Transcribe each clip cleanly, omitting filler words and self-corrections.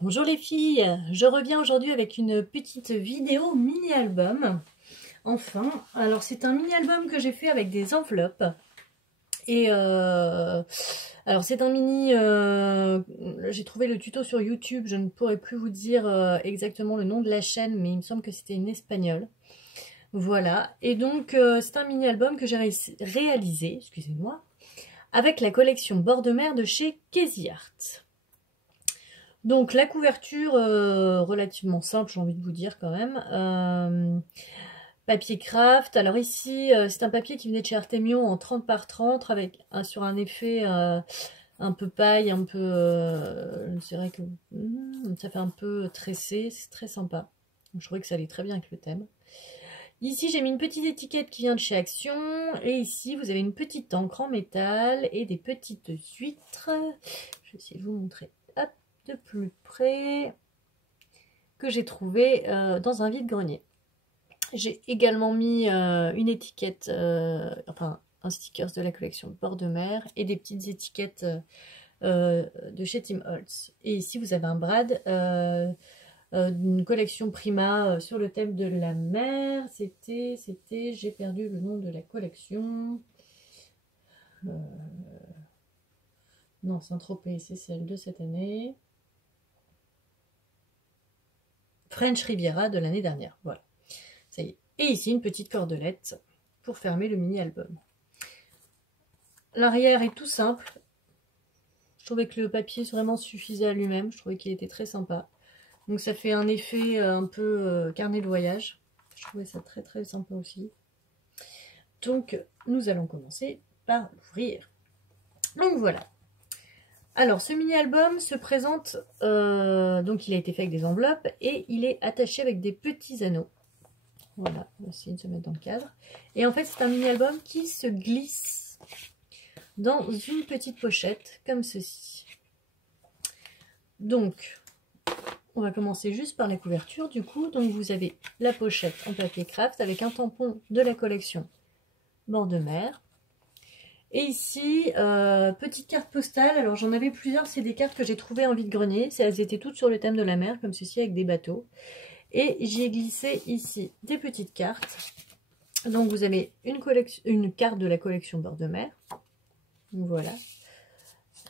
Bonjour les filles, je reviens aujourd'hui avec une petite vidéo mini-album. Enfin, alors c'est un mini-album que j'ai fait avec des enveloppes. Et alors c'est un mini, j'ai trouvé le tuto sur YouTube, je ne pourrais plus vous dire exactement le nom de la chaîne, mais il me semble que c'était une espagnole. Voilà, et donc c'est un mini-album que j'ai réalisé, excusez-moi, avec la collection Bord de mer de chez Casey Art. Donc la couverture relativement simple, j'ai envie de vous dire quand même. Papier craft. Alors ici, c'est un papier qui venait de chez Artemio en 30 par 30 avec sur un effet un peu paille, un peu... c'est vrai que ça fait un peu tressé, c'est très sympa. Je trouvais que ça allait très bien avec le thème. Ici, j'ai mis une petite étiquette qui vient de chez Action. Et ici, vous avez une petite encre en métal et des petites huîtres. Je vais essayer de vous montrer de plus près, que j'ai trouvé dans un vide-grenier. J'ai également mis une étiquette, enfin un sticker de la collection Bord de mer et des petites étiquettes de chez Tim Holtz. Et ici vous avez un brad d'une collection Prima sur le thème de la mer. C'était, j'ai perdu le nom de la collection. Non, Saint-Tropez, c'est celle de cette année. French Riviera de l'année dernière, voilà. Ça y est. Et ici, une petite cordelette pour fermer le mini-album. L'arrière est tout simple. Je trouvais que le papier vraiment suffisait à lui-même. Je trouvais qu'il était très sympa. Donc ça fait un effet un peu carnet de voyage. Je trouvais ça très très sympa aussi. Donc nous allons commencer par l'ouvrir. Donc voilà. Alors ce mini-album se présente, donc il a été fait avec des enveloppes et il est attaché avec des petits anneaux. Voilà, on va essayer de se mettre dans le cadre. Et en fait, c'est un mini-album qui se glisse dans une petite pochette, comme ceci. Donc, on va commencer juste par la couverture, du coup. Donc, vous avez la pochette en papier craft avec un tampon de la collection Bord de mer. Et ici, petite carte postale. Alors, j'en avais plusieurs. C'est des cartes que j'ai trouvées en vide-grenier. Elles étaient toutes sur le thème de la mer, comme ceci, avec des bateaux. Et j'ai glissé ici des petites cartes. Donc vous avez une carte de la collection Bord de mer. Voilà.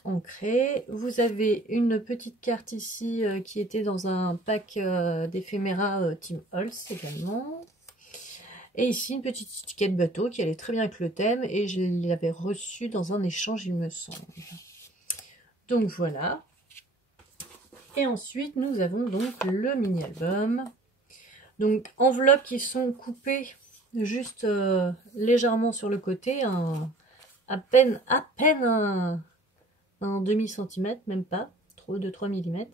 Ancrée. Vous avez une petite carte ici qui était dans un pack d'éphéméra Tim Holtz également. Et ici une petite étiquette bateau qui allait très bien avec le thème. Et je l'avais reçue dans un échange, il me semble. Donc voilà. Et ensuite nous avons donc le mini-album. Donc enveloppes qui sont coupées juste légèrement sur le côté, à peine un demi-centimètre, même pas, 2-3 mm.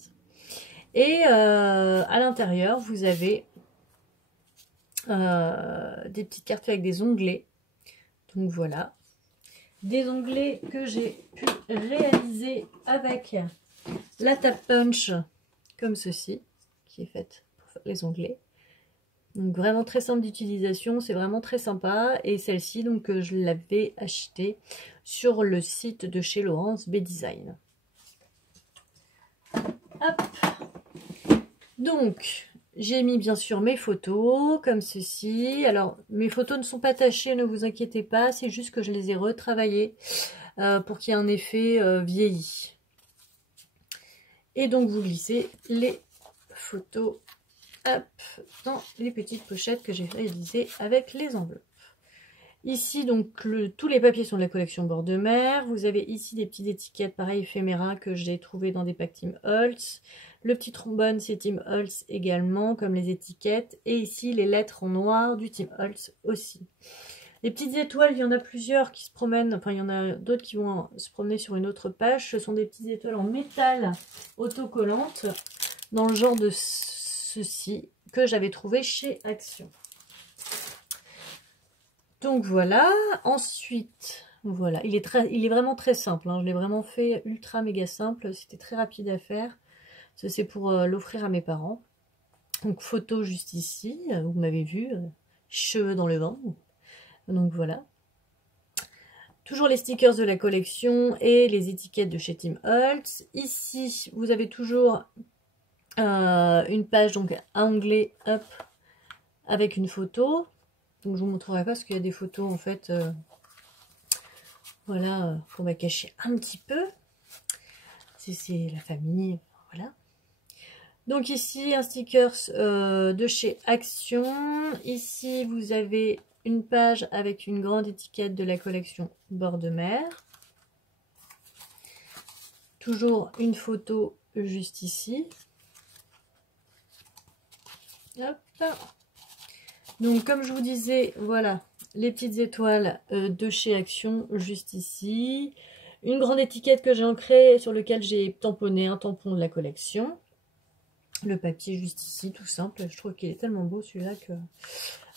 Et à l'intérieur, vous avez des petites cartes avec des onglets. Donc voilà. Des onglets que j'ai pu réaliser avec la Tap Punch, comme ceci, qui est faite pour faire les onglets. Donc vraiment très simple d'utilisation, c'est vraiment très sympa. Et celle-ci, donc je l'avais achetée sur le site de chez Laurence B Design. Hop. Donc j'ai mis bien sûr mes photos comme ceci. Alors mes photos ne sont pas tachées, ne vous inquiétez pas, c'est juste que je les ai retravaillées pour qu'il y ait un effet vieilli. Et donc vous glissez les photos, hop, dans les petites pochettes que j'ai réalisées avec les enveloppes. Ici, donc, tous les papiers sont de la collection Bord de mer. Vous avez ici des petites étiquettes, pareil, éphéméra, que j'ai trouvées dans des packs Tim Holtz. Le petit trombone, c'est Tim Holtz également, comme les étiquettes. Et ici, les lettres en noir du Tim Holtz aussi. Les petites étoiles, il y en a plusieurs qui se promènent, enfin, il y en a d'autres qui vont se promener sur une autre page. Ce sont des petites étoiles en métal autocollantes, dans le genre de ceci, que j'avais trouvé chez Action. Donc voilà, ensuite, voilà, il est vraiment très simple, hein. Je l'ai vraiment fait ultra méga simple, c'était très rapide à faire. C'est pour l'offrir à mes parents. Donc photo juste ici, vous m'avez vu, cheveux dans le vent. Donc voilà. Toujours les stickers de la collection et les étiquettes de chez Tim Holtz. Ici, vous avez toujours une page donc anglais up avec une photo. Donc je vous montrerai pas parce qu'il y a des photos en fait, voilà, qu'on va cacher un petit peu. C'est la famille, voilà. Donc ici un sticker de chez Action. Ici vous avez une page avec une grande étiquette de la collection Bord de mer. Toujours une photo juste ici. Hop. Donc comme je vous disais, voilà les petites étoiles de chez Action juste ici. Une grande étiquette que j'ai ancrée sur laquelle j'ai tamponné un tampon de la collection. Le papier juste ici, tout simple. Je trouve qu'il est tellement beau celui-là que...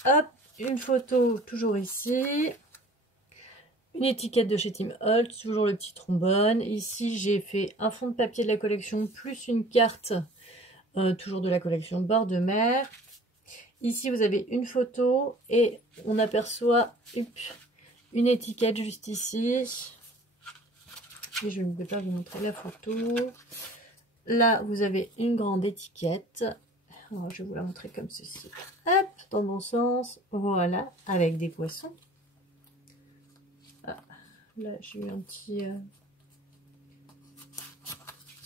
Hop, une photo toujours ici. Une étiquette de chez Tim Holtz, toujours le petit trombone. Ici, j'ai fait un fond de papier de la collection, plus une carte, toujours de la collection Bord de mer. Ici, vous avez une photo et on aperçoit une étiquette juste ici. Et je ne vais pas vous montrer la photo. Là, vous avez une grande étiquette. Alors, je vais vous la montrer comme ceci. Hop, dans le bon sens. Voilà, avec des poissons. Ah, là, j'ai eu un petit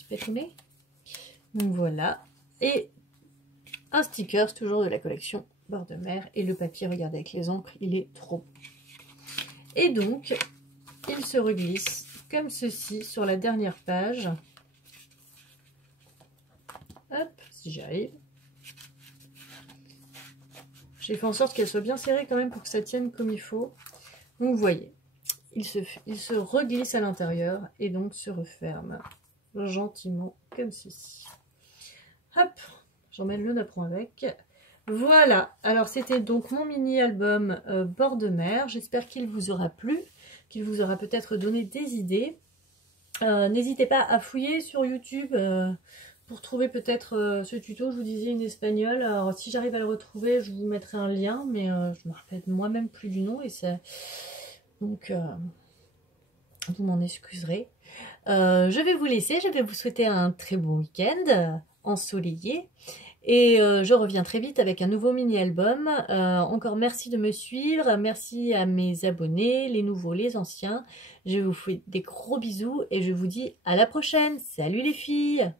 pétoné. Donc voilà. Et un sticker, toujours de la collection Bord de mer. Et le papier, regardez, avec les encres, il est trop beau. Et donc, il se reglisse comme ceci sur la dernière page. Hop, si j'arrive. J'ai fait en sorte qu'elle soit bien serrée quand même pour que ça tienne comme il faut. Donc vous voyez, il se reglisse à l'intérieur et donc se referme gentiment comme ceci. Hop, j'emmène le napperon avec. Voilà, alors c'était donc mon mini album Bord de mer. J'espère qu'il vous aura plu, qu'il vous aura peut-être donné des idées. N'hésitez pas à fouiller sur YouTube pour trouver peut-être ce tuto. Je vous disais une espagnole. Alors si j'arrive à le retrouver, je vous mettrai un lien, mais je me rappelle moi-même plus du nom et ça. Donc vous m'en excuserez. Je vais vous laisser. Je vais vous souhaiter un très bon week-end ensoleillé. Et je reviens très vite avec un nouveau mini-album. Encore merci de me suivre. Merci à mes abonnés, les nouveaux, les anciens. Je vous fais des gros bisous et je vous dis à la prochaine. Salut les filles!